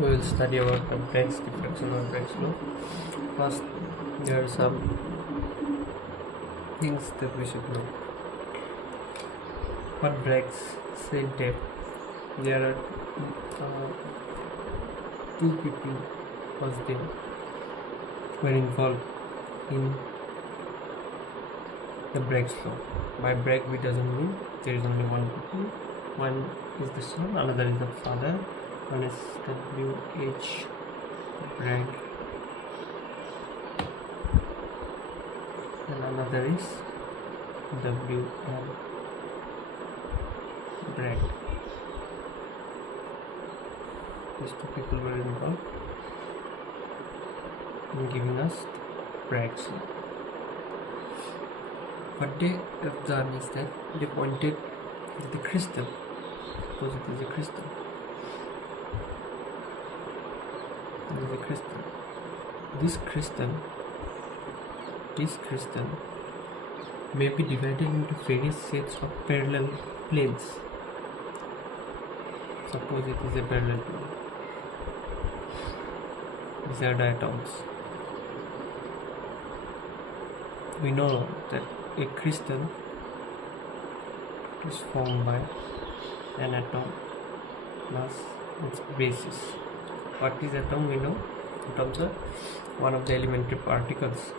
We will study about the Bragg's diffraction or Bragg's law. First, there are some things that we should know. What Bragg said that there are two people was there were involved in the Bragg's law. By Bragg, we doesn't mean there is only one people. One is the son, another is the father. One is W.H. Bragg, and another is W.L. Bragg. These two people were involved in giving us Bragg's law. What they have done is that they pointed at the crystal. Suppose it is a crystal. It is a crystal. This crystal may be divided into various sets of parallel planes. Suppose it is a parallel plane. These are diatoms. We know that a crystal is formed by an atom plus its basis. What is atom? We know atoms are one of the elementary particles.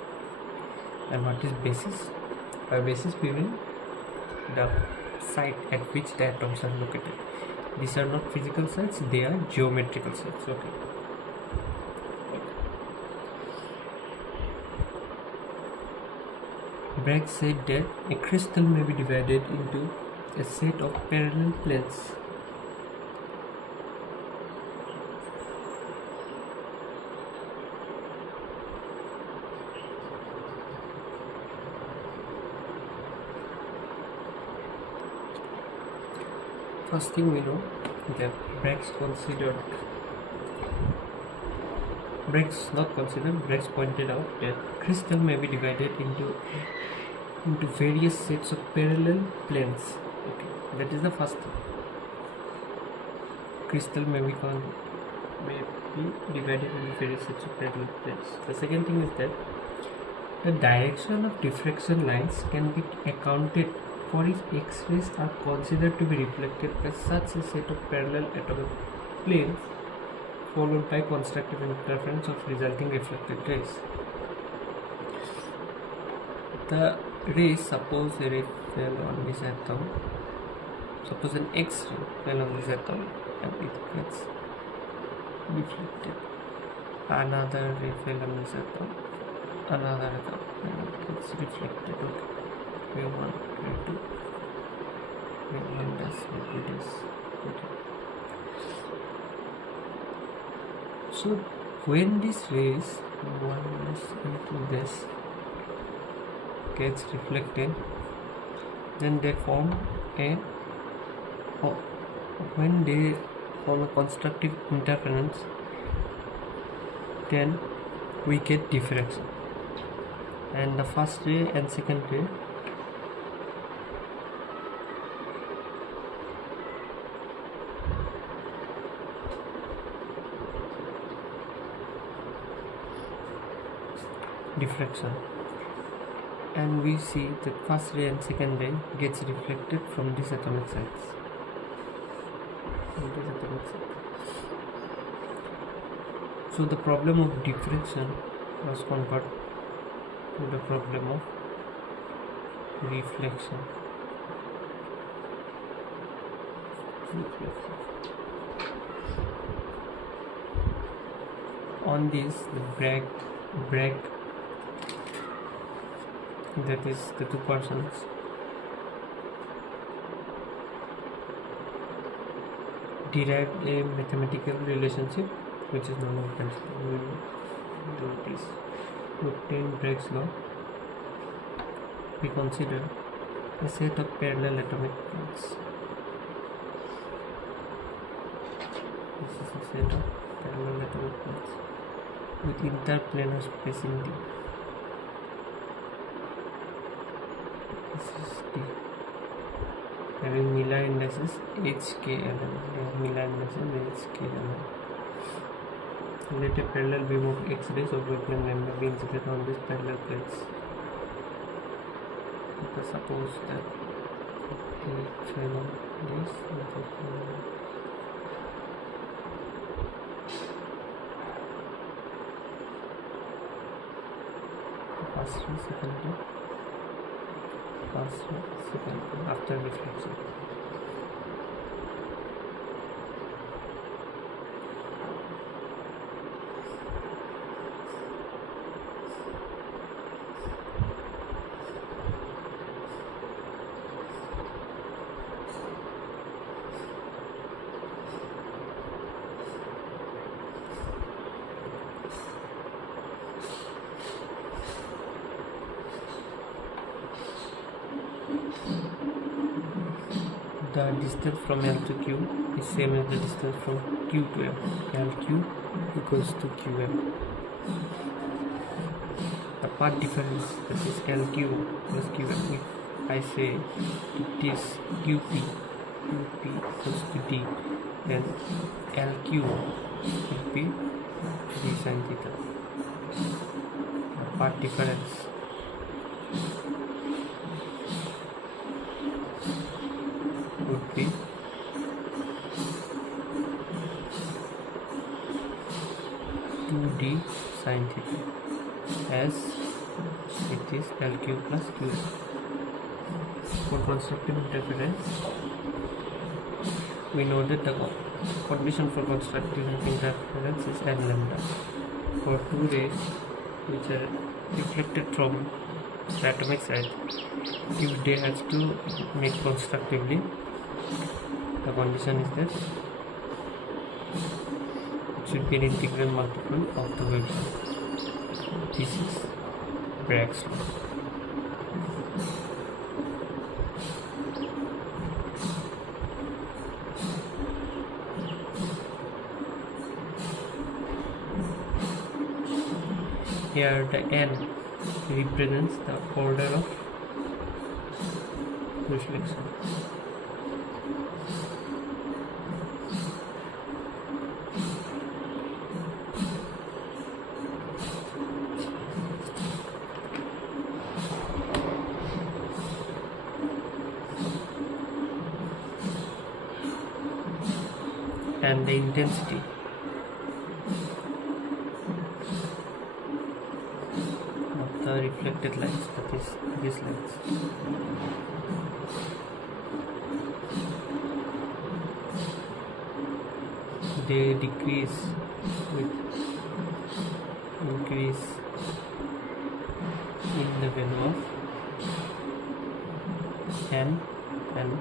And what is basis? By basis we mean the site at which the atoms are located. These are not physical sites, they are geometrical sites. Okay. Bragg said that a crystal may be divided into a set of parallel planes. First thing we know that Bragg's pointed out that crystal may be divided into various sets of parallel planes. Okay, that is the first thing. Crystal may be divided into various sets of parallel planes. The second thing is that the direction of diffraction lines can be accounted for if X-rays are considered to be reflected by such a set of parallel atomic planes followed by constructive interference of resulting reflected rays. The rays, suppose a ray fell on this atom, suppose an X-ray fell on this atom and it gets reflected. Another ray fell on this atom, another atom and it gets reflected. Okay. Ray 1, ray 2, ray 1 dash, ray 2 dash. Okay. So when these rays 1 dash and 2 dash gets reflected, then they form when they form a constructive interference, then we get diffraction, and the first ray and second ray diffraction, and we see that first ray and second ray gets reflected from these atomic sites. So the problem of diffraction was converted to the problem of reflection. On this, Bragg, that is the two persons, derived a mathematical relationship which is known as Bragg's law. We will do this. To obtain Bragg's law, we consider a set of parallel atomic planes. This is a set of parallel atomic planes with interplanar spacing d. This is d. Having Miller indices HKLM. Miller indices HKLM. Let a parallel beam of X-rays of wavelength lambda be incident on these parallel plates. Suppose that they fell on this and they fell on first ray, second ray, first ray, second ray after reflection. The distance from L to Q is same as the distance from Q to M. LQ equals to QM. The path difference, that is LQ plus QM. If I say it is QP equals to D, then LQ will be D sin theta. The path difference would be D sin theta, as it is LQ plus QM. For constructive interference, we know that the condition for constructive interference is n lambda. For two rays which are reflected from the atomic side, if they have to make constructively, the condition is that it should be an integral multiple of the wavelength. This is Bragg's law. Here the n represents the order of reflection. And the intensity of the reflected lights, that is these lights. They decrease with increase in the value of n and